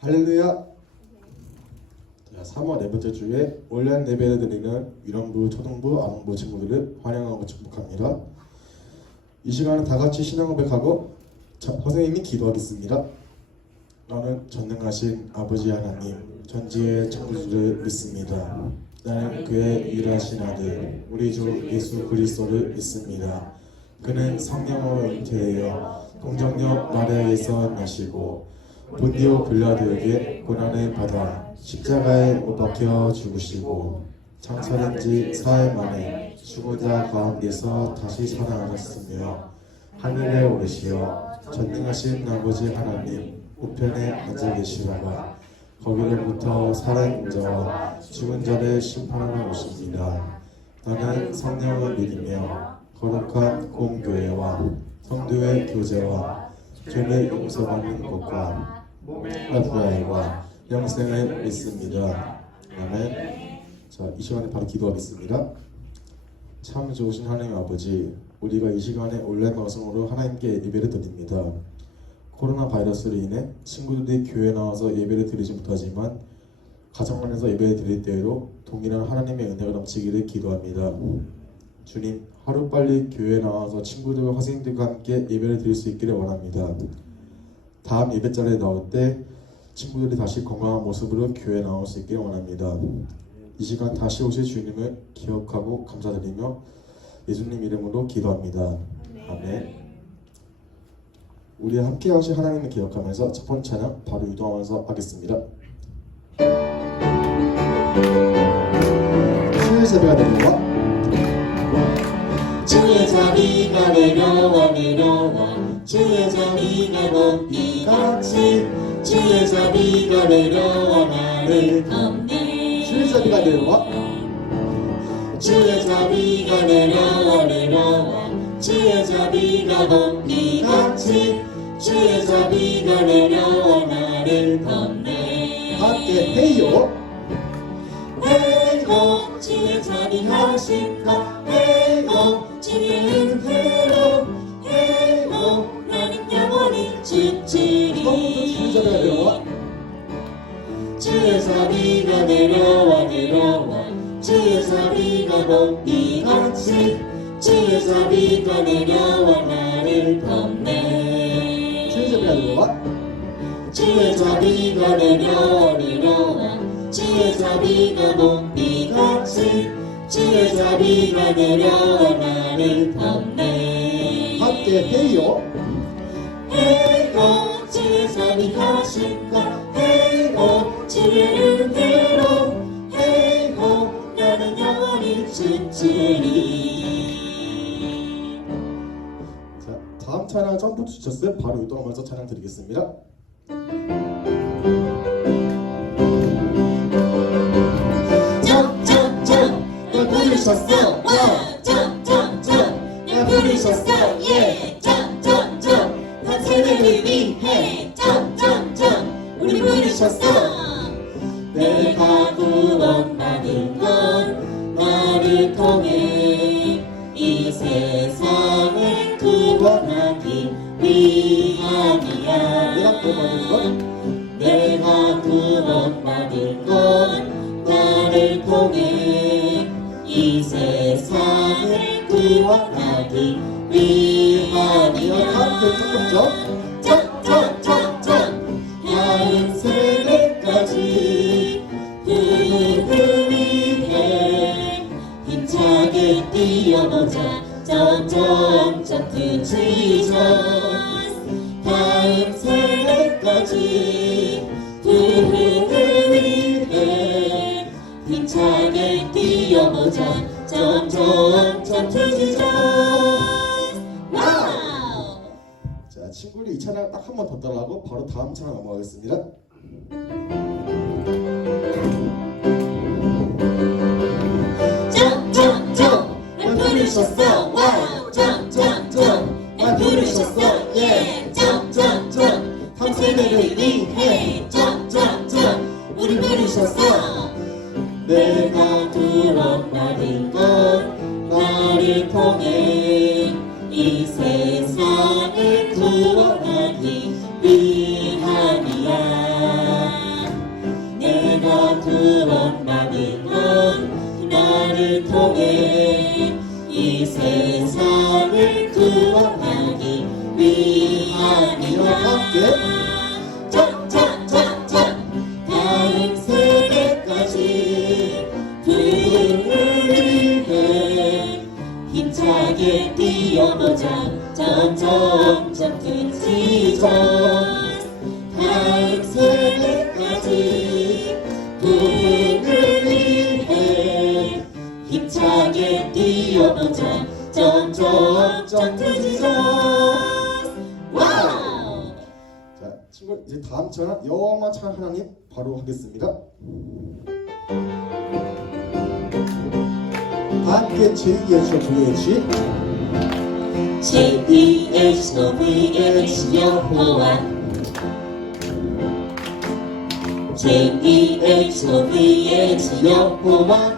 할렐루야. 3월 네 번째 주에 온라인 예배를 드리는 위령부, 초등부, 아동부 친구들을 환영하고 축복합니다. 이 시간은 다 같이 신앙 고백하고 선생님이 기도하겠습니다. 나는 전능하신 아버지 하나님, 전지의 창조주를 믿습니다. 나는 그의 유일하신 아들, 우리 주 예수 그리스도를 믿습니다. 그는 성령으로 잉태되어 동정녀 마리아에서 나시고 본디오 빌라도에게 고난을 받아 십자가에 못 박혀 죽으시고 장사된 지 사흘 만에 죽은 자 가운데서 다시 살아나셨으며 하늘에 오르시어 전능하신 아버지 하나님 우편에 앉아 계시다가 거기로부터 살아있는 자와 죽은 자를 심판하러 오십니다. 나는 성령을 믿으며 거룩한 공교회와 성도의 교제와 죄를 용서받는 것과 부활과 영생을 믿습니다. 아멘. 자, 이 시간에 바로 기도하겠습니다. 참 좋으신 하나님 아버지, 우리가 이 시간에 온라인 방송으로 하나님께 예배를 드립니다. 코로나 바이러스로 인해 친구들이 교회에 나와서 예배를 드리지 못하지만 가정 안에서 예배를 드릴 때에도 동일한 하나님의 은혜가 넘치기를 기도합니다. 주님, 하루빨리 교회에 나와서 친구들과 선생님들과 함께 예배를 드릴 수 있기를 원합니다. 다음 예배 자리에 나올 때 친구들이 다시 건강한 모습으로 교회에 나올 수 있기를 원합니다. 이 시간 다시 오실 주님을 기억하고 감사드리며 예수님 이름으로 기도합니다. 아멘. 우리 함께 하신 하나님을 기억하면서 첫 번째 찬양 바로 이동하면서 하겠습니다. 주의 자비가 내려와 주의 자비가 내려와 내려와 주의 자비가 높이같이 주의 자비가 내려와 나를 덮네. 주의 자비가 내려와 주의 자비가 내려와 내려와 주의 자비가 높이같이 주의 자비가 내려와 나를 덮네. 함께 해요. 회고 주의 자비 하신다. 회고 주의 은혜로 회고 나는 영원히 죽지리. 주의 자비가 내려와 주의 자비가 내려와 내려와 주의 자비가 높이같이 주의 자비가 내려와 나를 덮네. 주의 자비가 내려와 주의 자비가 내려와 내려와 주의 자비가 높이같이 주의 자비가 내려와 나를 덮네. 함께 해요. 회고 주의 자비 하신다. 회고 주의 은혜로 회고 나는 영원히 죽지리. 자, 다음 찬양 점프 주셨어요. 바로 이동하면서 찬양 드리겠습니다. 점점점 날 부르셨어. 와 점점점 날 부르셨어. 예 점점점 난 세대를 위해 점점점 우리 부르셨어. 내가 구원받은 건 나를 통해 이 세상을 구원하기 위함이야. 내가 구원받은 건 내가 구원받은 건 나를 통해 이 세상을 구원하기 위함이야. 함께 조금 더 점점점점 야른 세대까지 그를 위해 힘차게 뛰어보자. 점점점 to Jesus. 다음 세대까지 그를 위해 힘차게 뛰어보자. 점점점 to Jesus. 와우. 자, 친구들 이 찬양 딱 한 번 더 따라하고 바로 다음 찬양 넘어가겠습니다. 점점점 날 부르셨어. 와우 점점점 날 부르셨어. 예 점점점 한 세대를 위해 점점점 우리 부르셨어. 내가 구원받은 건 나를 통해 이 세상을 구원하기 위함이야. 세상을 구원하기 위함이여. 함께 짱짱짱짱 다른 세대까지 부흥을 위해 힘차게 뛰어보자. 점점점 큰 시절 다음 세대까지 부흥을 위해 힘차게 뛰어보자. 점점점 큰 시절. 와우. 자, 친구 이제 다음 차는 여호와만 찬 하나님 바로 하겠습니다. 다 함께 제2의 VH 제2HOVH 여호와 제2HOVH 여호와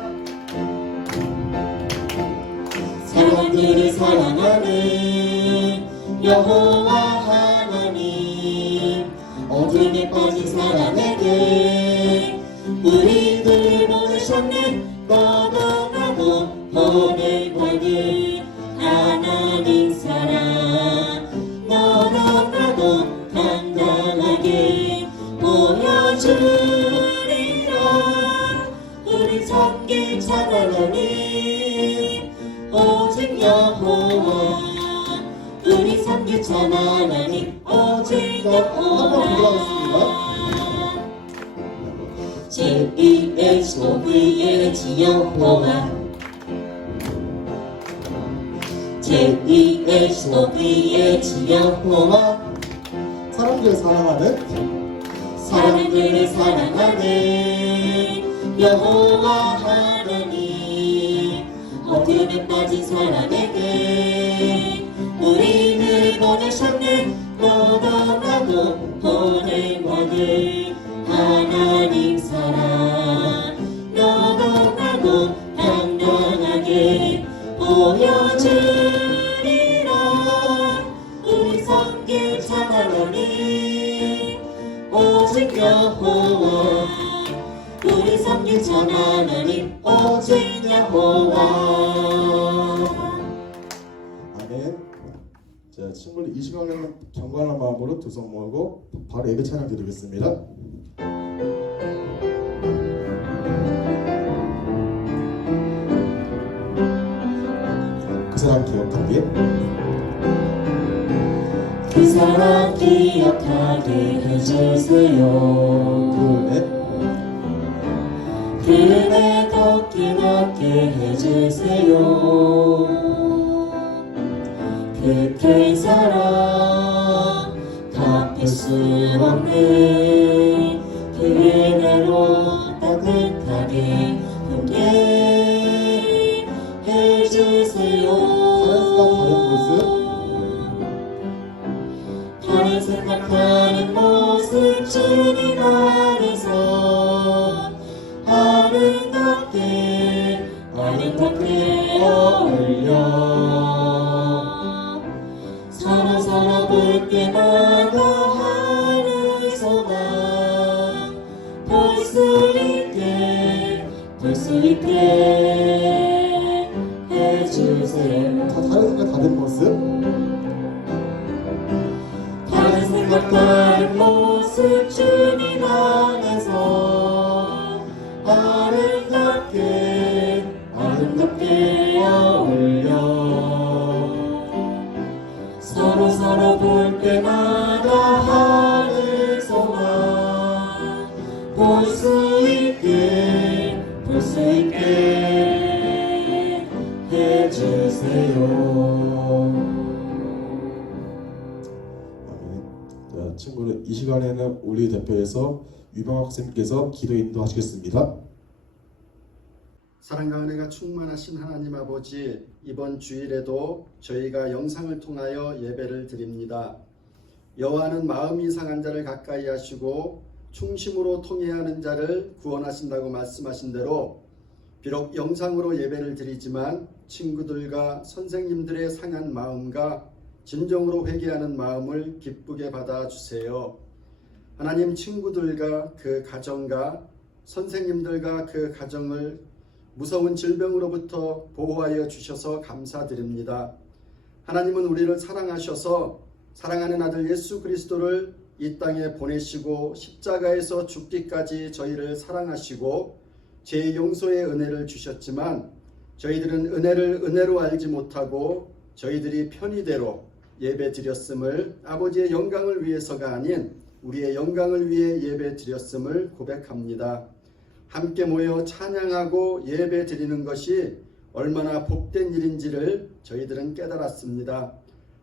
사람들을 사랑하는 여호와 하나님 어둠에 빠진 사람에게 우리들을 보내셨네. 너도 나도 보낼받을 하나님 사랑 너도 나도 당당하게 보여주리라. 우리 섬길 참 하나님 오직 여호와 우리 섬길 참 하나님 오직 여호와. 제2HOVH 여호와 제2HOVH 여호와 사람들을 사랑하는 사람들을 사랑하는 여호와 하나님 어둠에 빠진 사람에게 우리를 보내셨네. 너도 나도 보낼받을 하나님 사랑 너도 나도 당당하게 보여주리라. 우리 섬길 참 하나님 오직 여호와 우리 섬길 참 하나님 오직 여호와. 아멘. 자, 친구들 이 시간에는 경건한 마음으로 두 손 모으고 바로 예배 찬양 드리겠습니다. 그 사람 기억하기에 그 사람 기억하게 해주세요. 그네 걷기 걷게 해주세요. 그케 사랑 갚을 수 없는 그네로 따뜻하게 함께 해주세요. 다른 생각하는 모습 주님 안에서 아름답게 아름답게 어울려 서로 볼 때마다 하늘소망 볼 수 있게 해주세요. 다른 생각 다른 모습 다른 생각 다른 모습 주님 안에서 아름답게 아름답게 어울려 서로 볼 때마다 하늘 소망 볼 수 있게 해주세요. 자, 친구들 이 시간에는 우리 대표에서 유병학 학생님께서 기도 인도하시겠습니다. 사랑과 은혜가 충만하신 하나님 아버지, 이번 주일에도 저희가 영상을 통하여 예배를 드립니다. 여호와는 마음이 상한 자를 가까이 하시고 충심으로 통해야 하는 자를 구원하신다고 말씀하신 대로 비록 영상으로 예배를 드리지만 친구들과 선생님들의 상한 마음과 진정으로 회개하는 마음을 기쁘게 받아주세요. 하나님, 친구들과 그 가정과 선생님들과 그 가정을 무서운 질병으로부터 보호하여 주셔서 감사드립니다. 하나님은 우리를 사랑하셔서 사랑하는 아들 예수 그리스도를 이 땅에 보내시고 십자가에서 죽기까지 저희를 사랑하시고 죄 용서의 은혜를 주셨지만 저희들은 은혜를 은혜로 알지 못하고 저희들이 편의대로 예배 드렸음을 아버지의 영광을 위해서가 아닌 우리의 영광을 위해 예배 드렸음을 고백합니다. 함께 모여 찬양하고 예배 드리는 것이 얼마나 복된 일인지를 저희들은 깨달았습니다.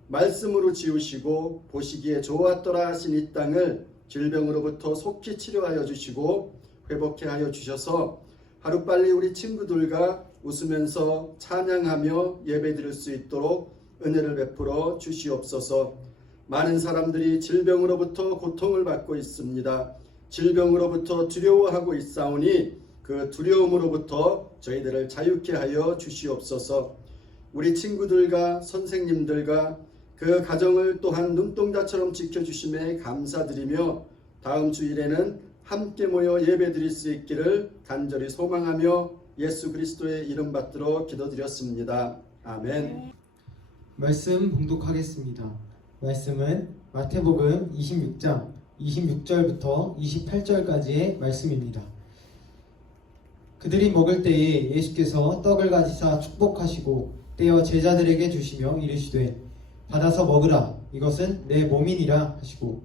말씀으로 지으시고 보시기에 좋았더라 하신 이 땅을 질병으로부터 속히 치료하여 주시고 회복해 하여 주셔서 하루빨리 우리 친구들과 웃으면서 찬양하며 예배드릴 수 있도록 은혜를 베풀어 주시옵소서. 많은 사람들이 질병으로부터 고통을 받고 있습니다. 질병으로부터 두려워하고 있사오니 그 두려움으로부터 저희들을 자유케 하여 주시옵소서. 우리 친구들과 선생님들과 그 가정을 또한 눈동자처럼 지켜주심에 감사드리며 다음 주일에는 함께 모여 예배드릴 수 있기를 간절히 소망하며 예수 그리스도의 이름 받들어 기도드렸습니다. 아멘. 말씀 봉독하겠습니다. 말씀은 마태복음 26장 26절부터 28절까지의 말씀입니다. 그들이 먹을 때에 예수께서 떡을 가지사 축복하시고 떼어 제자들에게 주시며 이르시되 받아서 먹으라 이것은 내 몸이니라 하시고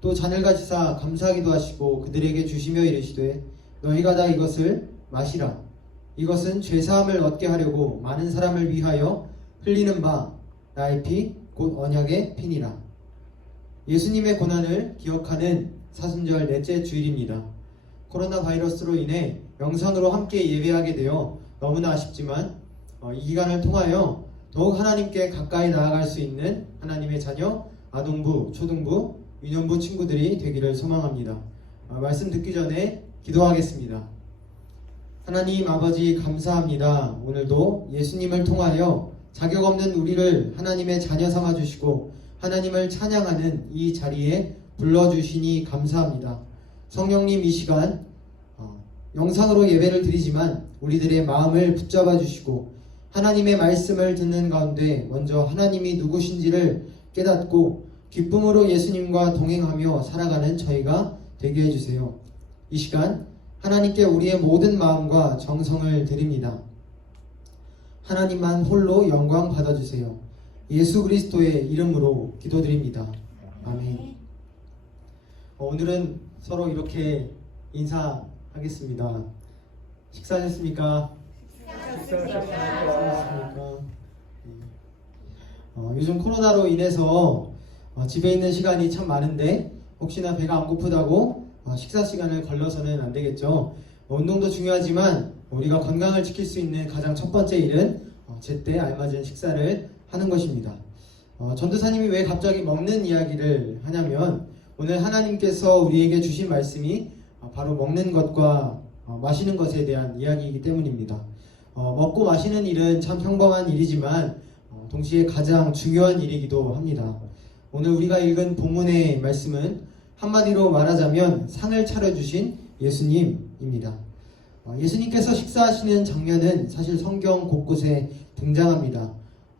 또 잔을 가지사 감사하기도 하시고 그들에게 주시며 이르시되 너희가 다 이것을 마시라 이것은 죄사함을 얻게 하려고 많은 사람을 위하여 흘리는 바 나의 피 곧 언약의 피니라. 예수님의 고난을 기억하는 사순절 넷째 주일입니다. 코로나 바이러스로 인해 영상으로 함께 예배하게 되어 너무나 아쉽지만 이 기간을 통하여 더욱 하나님께 가까이 나아갈 수 있는 하나님의 자녀, 아동부, 초등부, 유년부 친구들이 되기를 소망합니다. 말씀 듣기 전에 기도하겠습니다. 하나님 아버지 감사합니다. 오늘도 예수님을 통하여 자격 없는 우리를 하나님의 자녀 삼아주시고 하나님을 찬양하는 이 자리에 불러주시니 감사합니다. 성령님 이 시간 영상으로 예배를 드리지만 우리들의 마음을 붙잡아 주시고 하나님의 말씀을 듣는 가운데 먼저 하나님이 누구신지를 깨닫고 기쁨으로 예수님과 동행하며 살아가는 저희가 되게 해주세요. 이 시간 하나님께 우리의 모든 마음과 정성을 드립니다. 하나님만 홀로 영광 받아주세요. 예수 그리스도의 이름으로 기도드립니다. 아멘. 오늘은 서로 이렇게 인사하겠습니다. 식사하셨습니까? 식사하셨습니까? 요즘 코로나로 인해서 집에 있는 시간이 참 많은데 혹시나 배가 안 고프다고 식사 시간을 걸러서는 안 되겠죠. 운동도 중요하지만 우리가 건강을 지킬 수 있는 가장 첫 번째 일은 제때 알맞은 식사를 하는 것입니다. 전도사님이 왜 갑자기 먹는 이야기를 하냐면 오늘 하나님께서 우리에게 주신 말씀이 바로 먹는 것과 마시는 것에 대한 이야기이기 때문입니다. 먹고 마시는 일은 참 평범한 일이지만 동시에 가장 중요한 일이기도 합니다. 오늘 우리가 읽은 본문의 말씀은 한마디로 말하자면 상을 차려주신 예수님입니다. 예수님께서 식사하시는 장면은 사실 성경 곳곳에 등장합니다.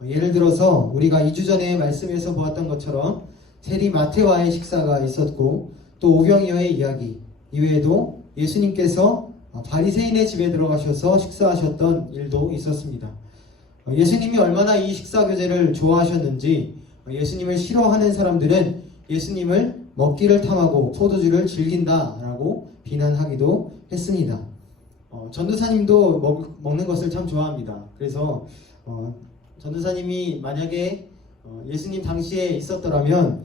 예를 들어서 우리가 2주 전에 말씀에서 보았던 것처럼 세리 마태와의 식사가 있었고 또 오병이어의 이야기 이외에도 예수님께서 바리새인의 집에 들어가셔서 식사하셨던 일도 있었습니다. 예수님이 얼마나 이 식사 교제를 좋아하셨는지 예수님을 싫어하는 사람들은 예수님을 먹기를 탐하고 포도주를 즐긴다라고 비난하기도 했습니다. 전도사님도 먹는 것을 참 좋아합니다. 그래서 전도사님이 만약에 예수님 당시에 있었더라면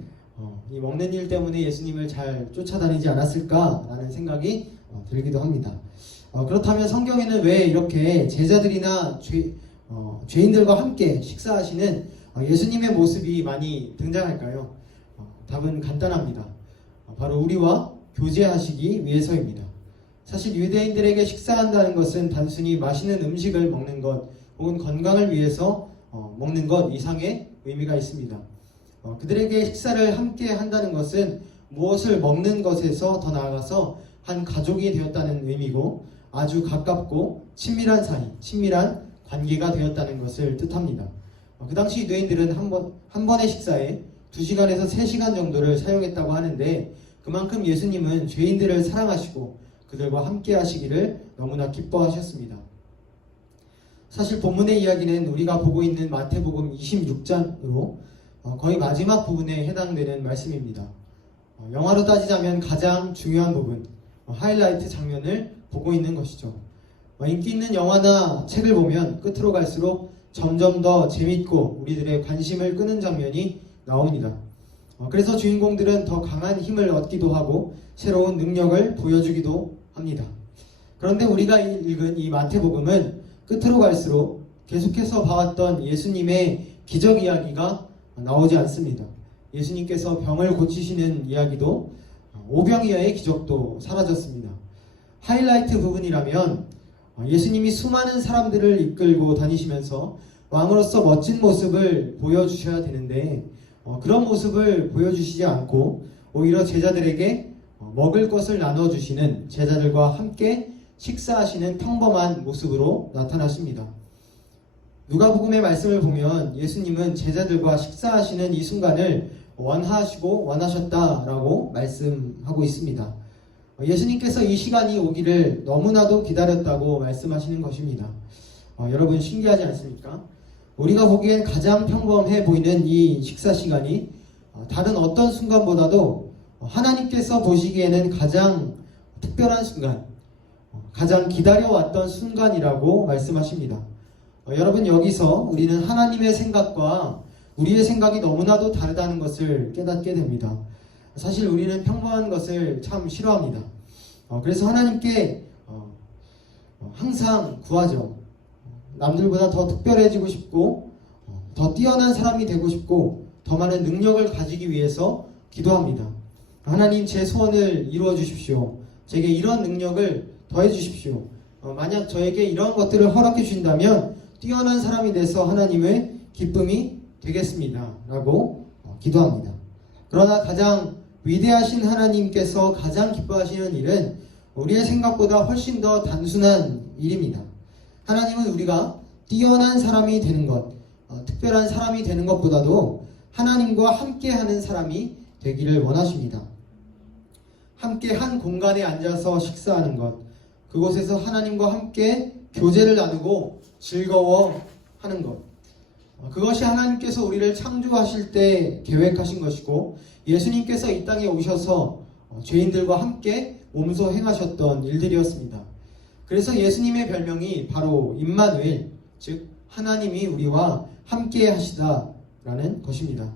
이 먹는 일 때문에 예수님을 잘 쫓아다니지 않았을까라는 생각이 들기도 합니다. 그렇다면 성경에는 왜 이렇게 제자들이나 죄인들과 함께 식사하시는 예수님의 모습이 많이 등장할까요? 답은 간단합니다. 바로 우리와 교제하시기 위해서입니다. 사실 유대인들에게 식사한다는 것은 단순히 맛있는 음식을 먹는 것 혹은 건강을 위해서 먹는 것 이상의 의미가 있습니다. 그들에게 식사를 함께 한다는 것은 무엇을 먹는 것에서 더 나아가서 한 가족이 되었다는 의미고 아주 가깝고 친밀한 사이, 친밀한 관계가 되었다는 것을 뜻합니다. 그 당시 유대인들은 한 번의 식사에 2시간에서 3시간 정도를 사용했다고 하는데 그만큼 예수님은 죄인들을 사랑하시고 그들과 함께 하시기를 너무나 기뻐하셨습니다. 사실 본문의 이야기는 우리가 보고 있는 마태복음 26장으로 거의 마지막 부분에 해당되는 말씀입니다. 영화로 따지자면 가장 중요한 부분, 하이라이트 장면을 보고 있는 것이죠. 인기 있는 영화나 책을 보면 끝으로 갈수록 점점 더 재밌고 우리들의 관심을 끄는 장면이 나옵니다. 그래서 주인공들은 더 강한 힘을 얻기도 하고 새로운 능력을 보여주기도 합니다. 그런데 우리가 읽은 이 마태복음은 끝으로 갈수록 계속해서 봐왔던 예수님의 기적 이야기가 나오지 않습니다. 예수님께서 병을 고치시는 이야기도 오병이어의 기적도 사라졌습니다. 하이라이트 부분이라면 예수님이 수많은 사람들을 이끌고 다니시면서 왕으로서 멋진 모습을 보여주셔야 되는데 그런 모습을 보여주시지 않고 오히려 제자들에게 먹을 것을 나눠주시는, 제자들과 함께 식사하시는 평범한 모습으로 나타나십니다. 누가복음의 말씀을 보면 예수님은 제자들과 식사하시는 이 순간을 원하시고 원하셨다라고 말씀하고 있습니다. 예수님께서 이 시간이 오기를 너무나도 기다렸다고 말씀하시는 것입니다. 여러분 신기하지 않습니까? 우리가 보기엔 가장 평범해 보이는 이 식사 시간이 다른 어떤 순간보다도 하나님께서 보시기에는 가장 특별한 순간, 가장 기다려왔던 순간이라고 말씀하십니다. 여러분 여기서 우리는 하나님의 생각과 우리의 생각이 너무나도 다르다는 것을 깨닫게 됩니다. 사실 우리는 평범한 것을 참 싫어합니다. 그래서 하나님께 항상 구하죠. 남들보다 더 특별해지고 싶고 더 뛰어난 사람이 되고 싶고 더 많은 능력을 가지기 위해서 기도합니다. 하나님 제 소원을 이루어 주십시오. 제게 이런 능력을 더해 주십시오. 만약 저에게 이런 것들을 허락해 주신다면 뛰어난 사람이 돼서 하나님의 기쁨이 되겠습니다. 라고 기도합니다. 그러나 가장 위대하신 하나님께서 가장 기뻐하시는 일은 우리의 생각보다 훨씬 더 단순한 일입니다. 하나님은 우리가 뛰어난 사람이 되는 것, 특별한 사람이 되는 것보다도 하나님과 함께하는 사람이 되기를 원하십니다. 함께 한 공간에 앉아서 식사하는 것, 그곳에서 하나님과 함께 교제를 나누고 즐거워하는 것, 그것이 하나님께서 우리를 창조하실 때 계획하신 것이고 예수님께서 이 땅에 오셔서 죄인들과 함께 몸소 행하셨던 일들이었습니다. 그래서 예수님의 별명이 바로 임마누엘, 즉 하나님이 우리와 함께 하시다라는 것입니다.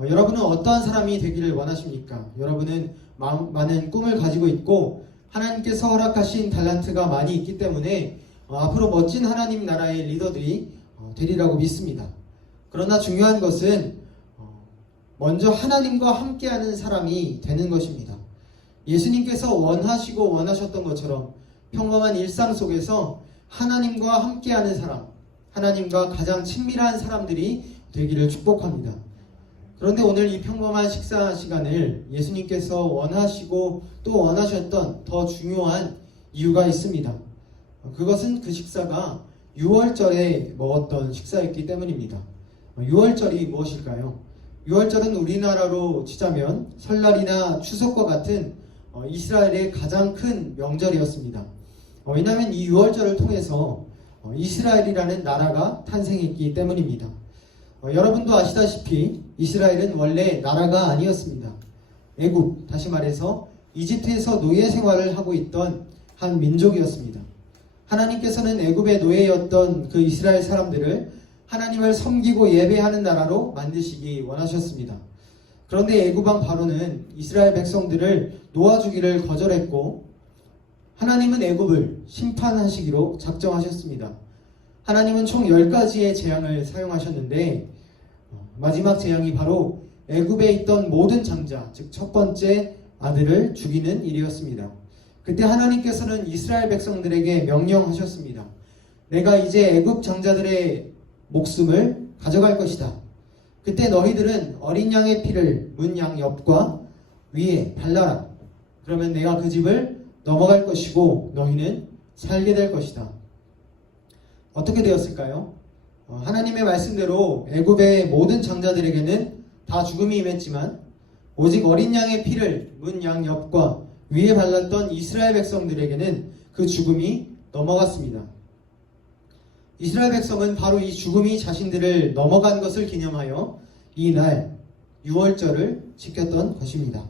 여러분은 어떠한 사람이 되기를 원하십니까? 여러분은 많은 꿈을 가지고 있고 하나님께서 허락하신 달란트가 많이 있기 때문에 앞으로 멋진 하나님 나라의 리더들이 되리라고 믿습니다. 그러나 중요한 것은 먼저 하나님과 함께하는 사람이 되는 것입니다. 예수님께서 원하시고 원하셨던 것처럼 평범한 일상 속에서 하나님과 함께하는 사람, 하나님과 가장 친밀한 사람들이 되기를 축복합니다. 그런데 오늘 이 평범한 식사 시간을 예수님께서 원하시고 또 원하셨던 더 중요한 이유가 있습니다. 그것은 그 식사가 유월절에 먹었던 식사였기 때문입니다. 유월절이 무엇일까요? 유월절은 우리나라로 치자면 설날이나 추석과 같은 이스라엘의 가장 큰 명절이었습니다. 왜냐하면 이 유월절을 통해서 이스라엘이라는 나라가 탄생했기 때문입니다. 여러분도 아시다시피 이스라엘은 원래 나라가 아니었습니다. 애굽, 다시 말해서 이집트에서 노예 생활을 하고 있던 한 민족이었습니다. 하나님께서는 애굽의 노예였던 그 이스라엘 사람들을 하나님을 섬기고 예배하는 나라로 만드시기 원하셨습니다. 그런데 애굽 왕 바로는 이스라엘 백성들을 놓아주기를 거절했고 하나님은 애굽을 심판하시기로 작정하셨습니다. 하나님은 총 10가지의 재앙을 사용하셨는데 마지막 재앙이 바로 애굽에 있던 모든 장자, 즉 첫 번째 아들을 죽이는 일이었습니다. 그때 하나님께서는 이스라엘 백성들에게 명령하셨습니다. 내가 이제 애굽 장자들의 목숨을 가져갈 것이다. 그때 너희들은 어린 양의 피를 문 양 옆과 위에 발라라. 그러면 내가 그 집을 넘어갈 것이고 너희는 살게 될 것이다. 어떻게 되었을까요? 하나님의 말씀대로 애굽의 모든 장자들에게는 다 죽음이 임했지만 오직 어린 양의 피를 문 양 옆과 위에 발랐던 이스라엘 백성들에게는 그 죽음이 넘어갔습니다. 이스라엘 백성은 바로 이 죽음이 자신들을 넘어간 것을 기념하여 이 날 유월절을 지켰던 것입니다.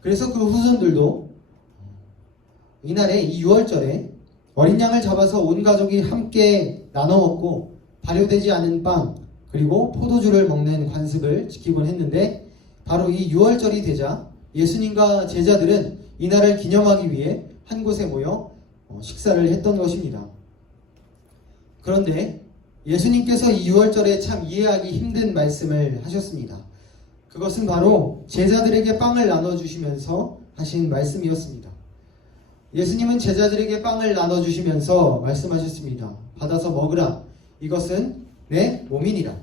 그래서 그 후손들도 이날에 이 유월절에 어린 양을 잡아서 온 가족이 함께 나눠 먹고 발효되지 않은 빵 그리고 포도주를 먹는 관습을 지키곤 했는데 바로 이 유월절이 되자 예수님과 제자들은 이날을 기념하기 위해 한 곳에 모여 식사를 했던 것입니다. 그런데 예수님께서 이 유월절에 참 이해하기 힘든 말씀을 하셨습니다. 그것은 바로 제자들에게 빵을 나눠주시면서 하신 말씀이었습니다. 예수님은 제자들에게 빵을 나눠주시면서 말씀하셨습니다. 받아서 먹으라. 이것은 내 몸이니라.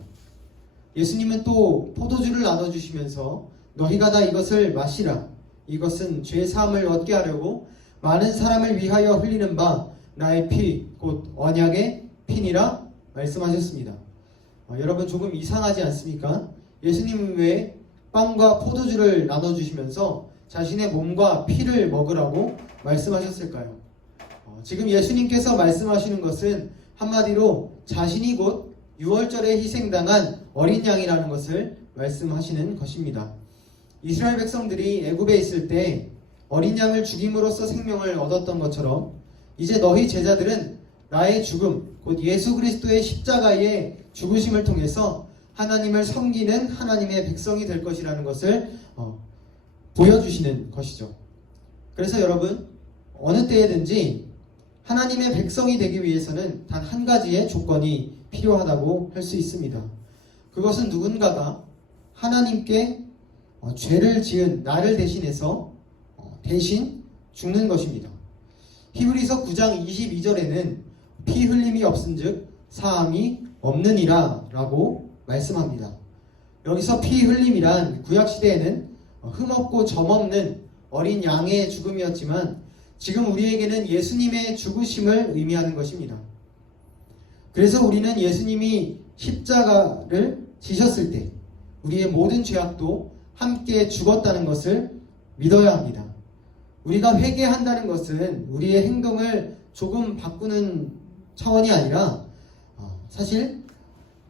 예수님은 또 포도주를 나눠주시면서 너희가 다 이것을 마시라. 이것은 죄 사함을 얻게 하려고 많은 사람을 위하여 흘리는 바 나의 피, 곧 언약의 피니라 말씀하셨습니다. 여러분 조금 이상하지 않습니까? 예수님은 왜 빵과 포도주를 나눠주시면서 자신의 몸과 피를 먹으라고 말씀하셨을까요? 지금 예수님께서 말씀하시는 것은 한마디로 자신이 곧 유월절에 희생당한 어린 양이라는 것을 말씀하시는 것입니다. 이스라엘 백성들이 애굽에 있을 때 어린 양을 죽임으로써 생명을 얻었던 것처럼 이제 너희 제자들은 나의 죽음, 곧 예수 그리스도의 십자가의 죽으심을 통해서 하나님을 섬기는 하나님의 백성이 될 것이라는 것을 보여주시는 것이죠. 그래서 여러분 어느 때에든지 하나님의 백성이 되기 위해서는 단 한 가지의 조건이 필요하다고 할 수 있습니다. 그것은 누군가가 하나님께 죄를 지은 나를 대신해서 대신 죽는 것입니다. 히브리서 9장 22절에는 피 흘림이 없은즉 사함이 없느니라 라고 말씀합니다. 여기서 피 흘림이란 구약시대에는 흠없고 점없는 어린 양의 죽음이었지만 지금 우리에게는 예수님의 죽으심을 의미하는 것입니다. 그래서 우리는 예수님이 십자가를 지셨을 때 우리의 모든 죄악도 함께 죽었다는 것을 믿어야 합니다. 우리가 회개한다는 것은 우리의 행동을 조금 바꾸는 차원이 아니라 사실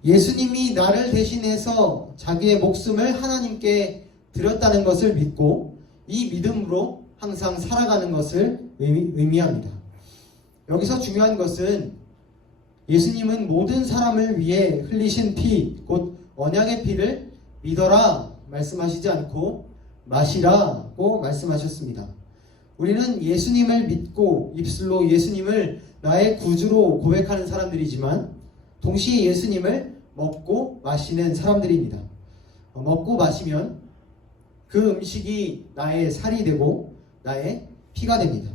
예수님이 나를 대신해서 자기의 목숨을 하나님께 드렸다는 것을 믿고 이 믿음으로 항상 살아가는 것을 의미합니다. 여기서 중요한 것은 예수님은 모든 사람을 위해 흘리신 피, 곧 언약의 피를 믿어라 말씀하시지 않고 마시라고 말씀하셨습니다. 우리는 예수님을 믿고 입술로 예수님을 나의 구주로 고백하는 사람들이지만 동시에 예수님을 먹고 마시는 사람들입니다. 먹고 마시면 그 음식이 나의 살이 되고 나의 피가 됩니다.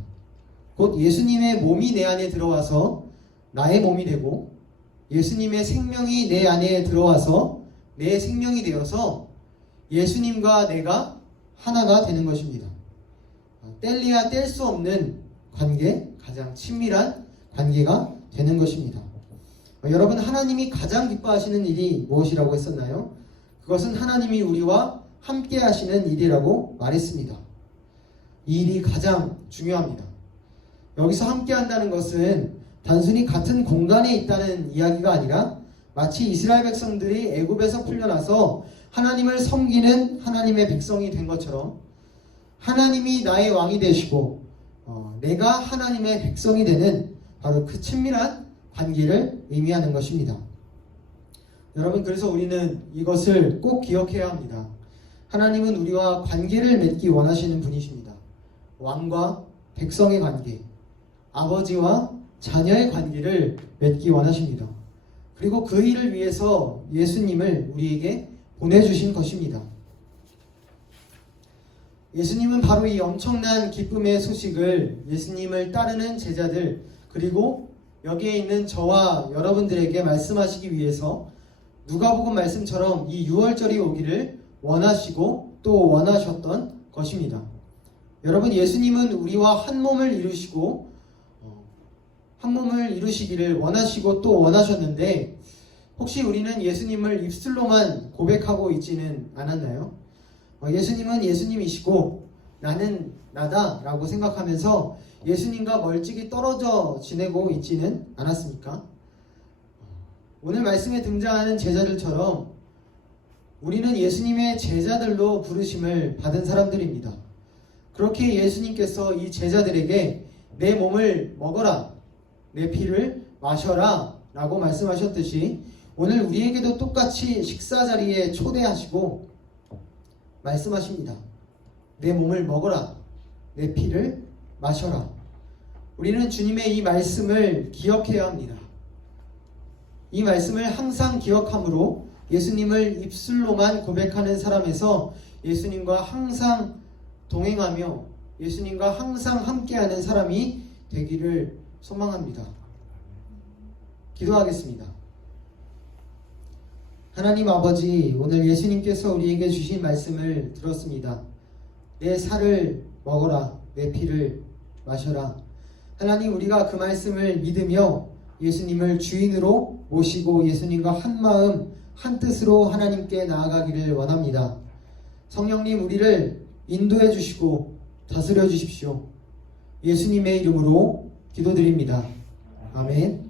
곧 예수님의 몸이 내 안에 들어와서 나의 몸이 되고 예수님의 생명이 내 안에 들어와서 내 생명이 되어서 예수님과 내가 하나가 되는 것입니다. 뗄래야 뗄 수 없는 관계, 가장 친밀한 관계가 되는 것입니다. 여러분 하나님이 가장 기뻐하시는 일이 무엇이라고 했었나요? 그것은 하나님이 우리와 함께 하시는 일이라고 말했습니다. 이 일이 가장 중요합니다. 여기서 함께 한다는 것은 단순히 같은 공간에 있다는 이야기가 아니라 마치 이스라엘 백성들이 애굽에서 풀려나서 하나님을 섬기는 하나님의 백성이 된 것처럼 하나님이 나의 왕이 되시고 내가 하나님의 백성이 되는 바로 그 친밀한 관계를 의미하는 것입니다. 여러분 그래서 우리는 이것을 꼭 기억해야 합니다. 하나님은 우리와 관계를 맺기 원하시는 분이십니다. 왕과 백성의 관계, 아버지와 자녀의 관계를 맺기 원하십니다. 그리고 그 일을 위해서 예수님을 우리에게 보내주신 것입니다. 예수님은 바로 이 엄청난 기쁨의 소식을 예수님을 따르는 제자들 그리고 여기에 있는 저와 여러분들에게 말씀하시기 위해서 누가복음 말씀처럼 이 유월절이 오기를 원하시고 또 원하셨던 것입니다. 여러분 예수님은 우리와 한 몸을 이루시고 한 몸을 이루시기를 원하시고 또 원하셨는데 혹시 우리는 예수님을 입술로만 고백하고 있지는 않았나요? 예수님은 예수님이시고 나는 나다라고 생각하면서 예수님과 멀찍이 떨어져 지내고 있지는 않았습니까? 오늘 말씀에 등장하는 제자들처럼 우리는 예수님의 제자들로 부르심을 받은 사람들입니다. 그렇게 예수님께서 이 제자들에게 내 몸을 먹어라, 내 피를 마셔라 라고 말씀하셨듯이 오늘 우리에게도 똑같이 식사 자리에 초대하시고 말씀하십니다. 내 몸을 먹어라, 내 피를 마셔라. 우리는 주님의 이 말씀을 기억해야 합니다. 이 말씀을 항상 기억함으로 예수님을 입술로만 고백하는 사람에서 예수님과 항상 동행하며 예수님과 항상 함께하는 사람이 되기를 소망합니다. 기도하겠습니다. 하나님 아버지, 오늘 예수님께서 우리에게 주신 말씀을 들었습니다. 내 살을 먹어라, 내 피를 마셔라. 하나님, 우리가 그 말씀을 믿으며 예수님을 주인으로 모시고 예수님과 한 마음 한 뜻으로 하나님께 나아가기를 원합니다. 성령님, 우리를 인도해 주시고 다스려 주십시오. 예수님의 이름으로 기도드립니다. 아멘.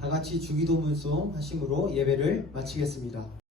다 같이 주기도문송 하심으로 예배를 마치겠습니다.